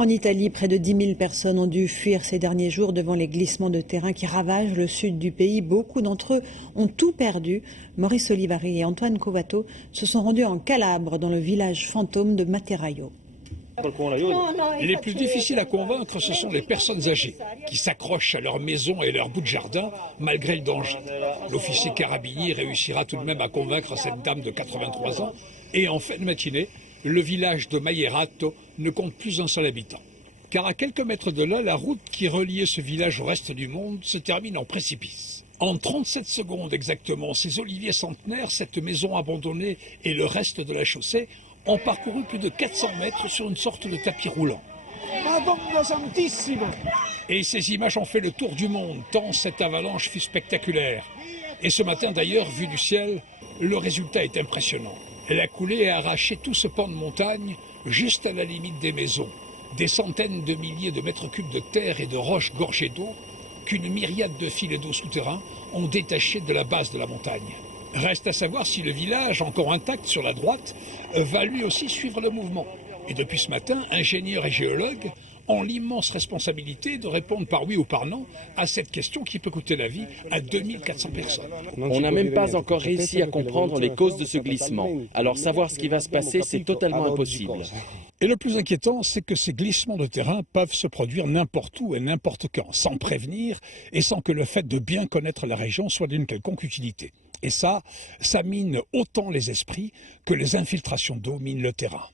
En Italie, près de 10 000 personnes ont dû fuir ces derniers jours devant les glissements de terrain qui ravagent le sud du pays. Beaucoup d'entre eux ont tout perdu. Maurice Olivari et Antoine Covato se sont rendus en Calabre, dans le village fantôme de Materaio. Les plus difficiles à convaincre, ce sont les personnes âgées qui s'accrochent à leur maison et leur bout de jardin malgré le danger. L'officier carabinier réussira tout de même à convaincre cette dame de 83 ans et en fin de matinée, le village de Maierato ne compte plus un seul habitant. Car à quelques mètres de là, la route qui reliait ce village au reste du monde se termine en précipice. En 37 secondes exactement, ces oliviers centenaires, cette maison abandonnée et le reste de la chaussée ont parcouru plus de 400 mètres sur une sorte de tapis roulant. Madonna Santissima! Et ces images ont fait le tour du monde, tant cette avalanche fut spectaculaire. Et ce matin d'ailleurs, vu du ciel, le résultat est impressionnant. La coulée a arraché tout ce pan de montagne juste à la limite des maisons. Des centaines de milliers de mètres cubes de terre et de roches gorgées d'eau qu'une myriade de filets d'eau souterrains ont détaché de la base de la montagne. Reste à savoir si le village, encore intact sur la droite, va lui aussi suivre le mouvement. Et depuis ce matin, ingénieurs et géologues ont l'immense responsabilité de répondre par oui ou par non à cette question qui peut coûter la vie à 2400 personnes. On n'a même pas encore réussi à comprendre les causes de ce glissement. Alors savoir ce qui va se passer, c'est totalement impossible. Et le plus inquiétant, c'est que ces glissements de terrain peuvent se produire n'importe où et n'importe quand, sans prévenir et sans que le fait de bien connaître la région soit d'une quelconque utilité. Et ça mine autant les esprits que les infiltrations d'eau minent le terrain.